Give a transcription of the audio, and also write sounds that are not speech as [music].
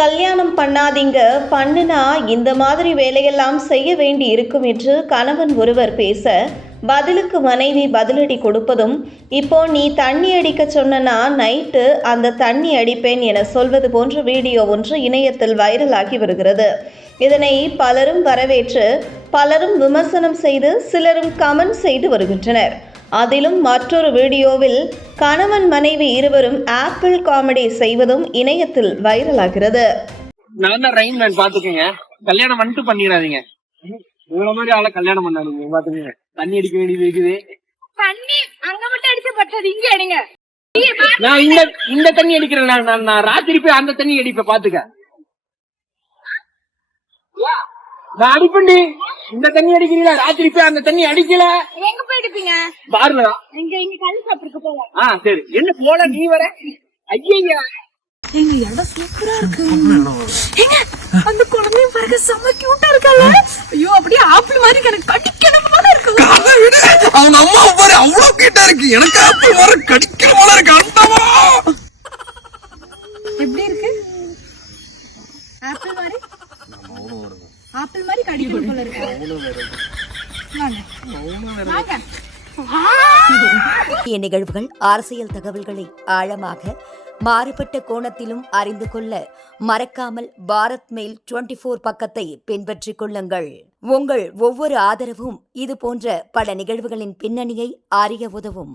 கல்யாணம் பண்ணாதீங்க. பண்ணுனா இந்த மாதிரி வேலையெல்லாம் செய்ய வேண்டி இருக்கும் என்று கணவன் ஒருவர் பேச பதிலுக்கு மனைவி பதிலடி கொடுப்பதும் இப்போ நீ தண்ணி அடிக்க சொன்னனா நைட்டு அந்த தண்ணி அடிப்பேன் என சொல்வது போன்ற வீடியோ ஒன்று இணையத்தில் வைரலாகி வருகிறது. இதனை பலரும் வரவேற்று பலரும் விமர்சனம் செய்து சிலரும் கமெண்ட் செய்து வருகின்றனர். அதிலும் மற்றொரு வீடியோவில் கணவன் மனைவி இருவரும் ஆப்பிள் காமெடி செய்வதும் இணையத்தில் வைரலாகிறது. நான் தான் ரெயின் மேன் பாத்துக்கங்க. கல்யாணம் பண்ணிட்டு பண்ணிடாதீங்க இவ்வளவு மாதிரி ஆளை கல்யாணம் பண்ணாதீங்க பாத்துக்கங்க. தண்ணி அடிக்க வேண்டியது இருக்குது. தண்ணி அங்க மட்டும் அடிச்சு பட்டது இங்க அடிங்க. நான் இந்த இந்த தண்ணி அடிக்கிறேன். நான் நான் நான் ராத்திரி போய் அந்த தண்ணி அடிப்பேன் பாத்துக்க. நான் அடிப்பேன்டி. இந்த தண்ணி அடிக்கிறீங்களா? ராத்திரி போய் அந்த தண்ணி அடிக்கல. எங்க போய் அடிப்பீங்க பாருங்க. இங்க இங்க கல் போல ஆ சரி. என்ன போல நீ வர? ஐயா எங்க இடம் சூப்பரா இருக்கு. ஏங்க, அந்த குழந்தையும் பாருங்க செம்ம கியூட்டா இருக்கல ஐயோ அப்படியே ஆப்பிள் மாதிரி எனக்கு கடிக்கணும் போல இருக்கு. அவங்க அம்மா பாரு அவ்வளவு கிட்ட இருக்கு. எனக்கு ஆப்பிள் வர கடிக்கிற போல இருக்கு அண்டமா எப்படி இருக்கு ஆப்பிள் மாதிரி ஆப்பிள் மாதிரி கடிக்கணும் போல இருக்கு. வாங்க. முக்கிய [laughs] நிகழ்வுகள் அரசியல் தகவல்களை ஆழமாக மாறுபட்ட கோணத்திலும் அறிந்து கொள்ள மறக்காமல் பாரத் மெயில் டுவெண்டி ஃபோர் பக்கத்தை பின்பற்றிக் கொள்ளுங்கள். உங்கள் ஒவ்வொரு ஆதரவும் இது போன்ற பல நிகழ்வுகளின் பின்னணியை அறிய உதவும்.